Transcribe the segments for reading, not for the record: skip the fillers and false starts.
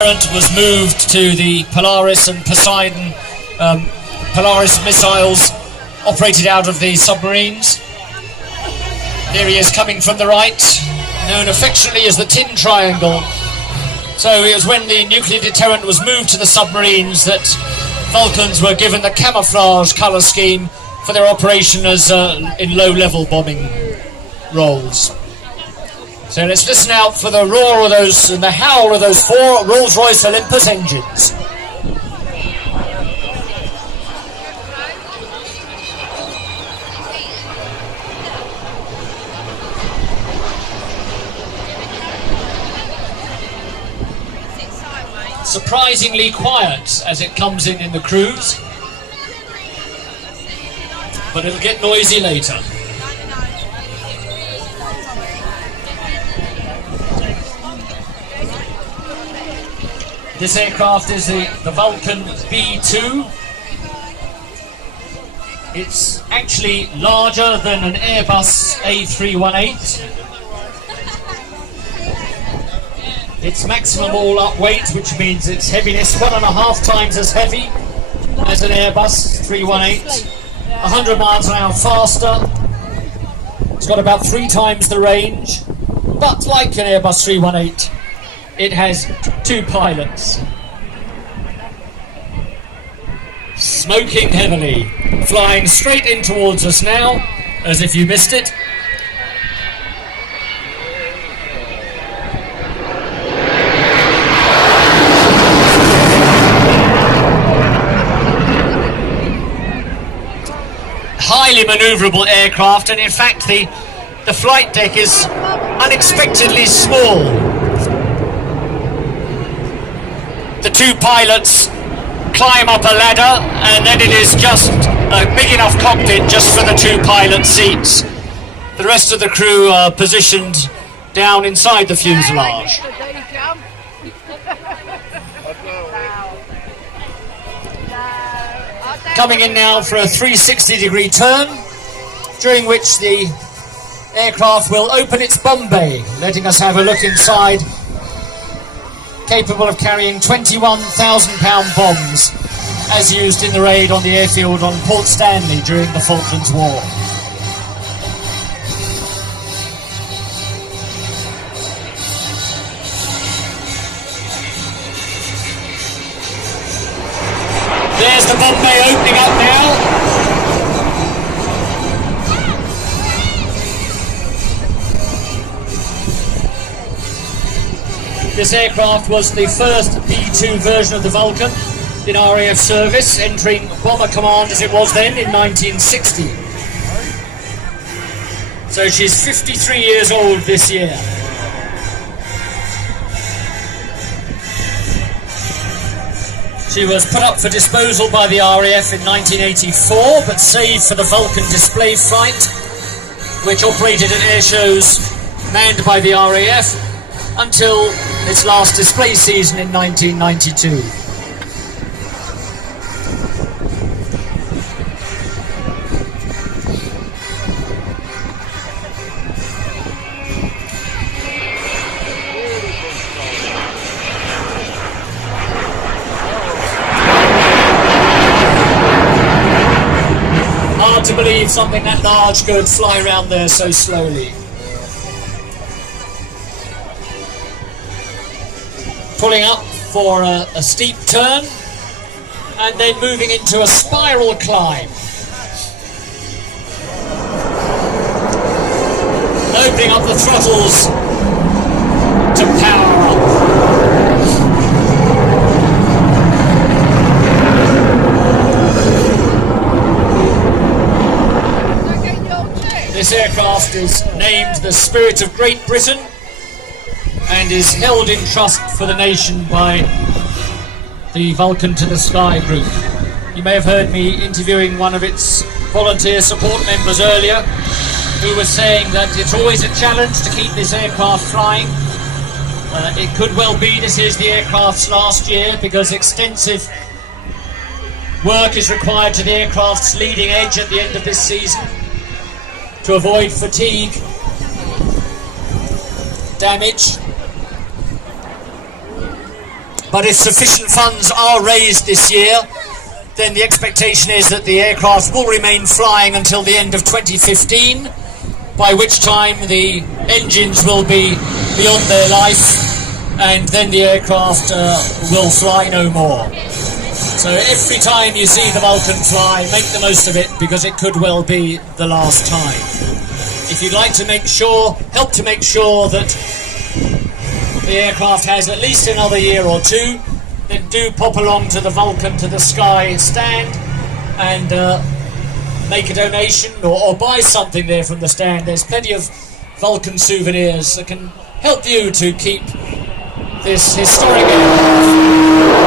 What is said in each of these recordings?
Was moved to the Polaris and Poseidon Polaris missiles operated out of the submarines. There he is coming from the right, known affectionately as the Tin Triangle. So it was when the nuclear deterrent was moved to the submarines that Vulcans were given the camouflage colour scheme for their operation as in low-level bombing roles. So let's listen out for the roar of those and the howl of those 4 Rolls-Royce Olympus engines. Surprisingly quiet as it comes in the cruise, but it'll get noisy later. This aircraft is the Vulcan B2. It's actually larger than an Airbus A318. Its maximum all-up weight, which means its heaviness 1.5 times as heavy as an Airbus 318. 100 miles an hour faster. It's got about 3 times the range, but like an Airbus 318, it has 2 pilots. Smoking heavily, flying straight in towards us now, as if you missed it. Highly manoeuvrable aircraft, and in fact the flight deck is unexpectedly small. The 2 pilots climb up a ladder, and then it is just a big enough cockpit just for the 2 pilot seats. The rest of the crew are positioned down inside the fuselage. Coming in now for a 360-degree turn, during which the aircraft will open its bomb bay, letting us have a look inside, capable of carrying 21,000-pound bombs, as used in the raid on the airfield on Port Stanley during the Falklands War. There's the bomb bay opening up now. This aircraft was the first B-2 version of the Vulcan in RAF service, entering Bomber Command as it was then in 1960. So she's 53 years old this year. She was put up for disposal by the RAF in 1984, but saved for the Vulcan display flight, which operated at air shows manned by the RAF until its last display season in 1992. Hard to believe something that large could fly around there so slowly. Pulling up for a steep turn and then moving into a spiral climb. Opening up the throttles to power up. This aircraft is named the Spirit of Great Britain and is held in trust for the nation by the Vulcan to the Sky group. You may have heard me interviewing one of its volunteer support members earlier, who was saying that it's always a challenge to keep this aircraft flying. It could well be this is the aircraft's last year, because extensive work is required to the aircraft's leading edge at the end of this season to avoid fatigue, damage, But if sufficient funds are raised this year, then the expectation is that the aircraft will remain flying until the end of 2015, by which time the engines will be beyond their life, and then the aircraft will fly no more. So every time you see the Vulcan fly, make the most of it, because it could well be the last time. If you'd like to help to make sure that the aircraft has at least another year or two, then do pop along to the Vulcan to the Sky stand and make a donation or buy something there from the stand. There's plenty of Vulcan souvenirs that can help you to keep this historic aircraft.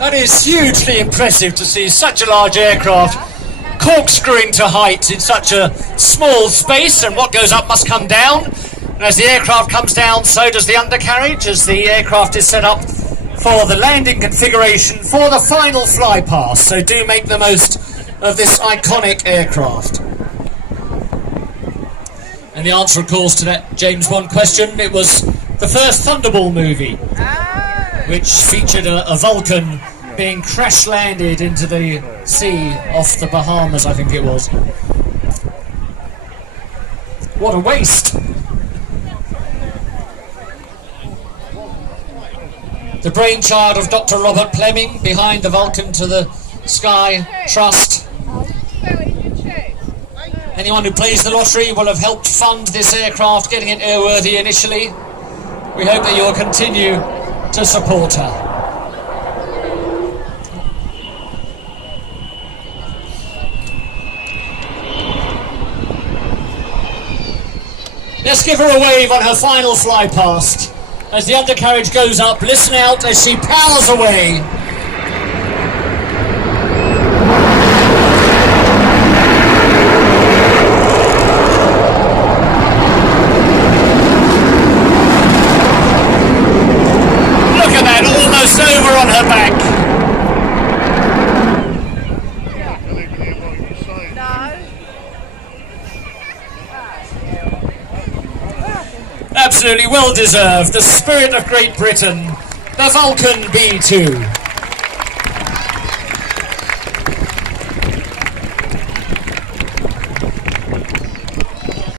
That is hugely impressive to see such a large aircraft corkscrewing to height in such a small space, and what goes up must come down. And as the aircraft comes down, so does the undercarriage, as the aircraft is set up for the landing configuration for the final fly pass. So do make the most of this iconic aircraft. And the answer, of course, to that James Bond question, it was the first Thunderball movie, which featured a Vulcan being crash-landed into the sea off the Bahamas, I think it was. What a waste! The brainchild of Dr. Robert Fleming, behind the Vulcan to the Sky Trust. Anyone who plays the lottery will have helped fund this aircraft, getting it airworthy initially. We hope that you'll continue to support her. Let's give her a wave on her final fly past. As the undercarriage goes up, listen out as she powers away. Look at that, almost over on her back. Absolutely well deserved. The spirit of Great Britain, the Vulcan B2.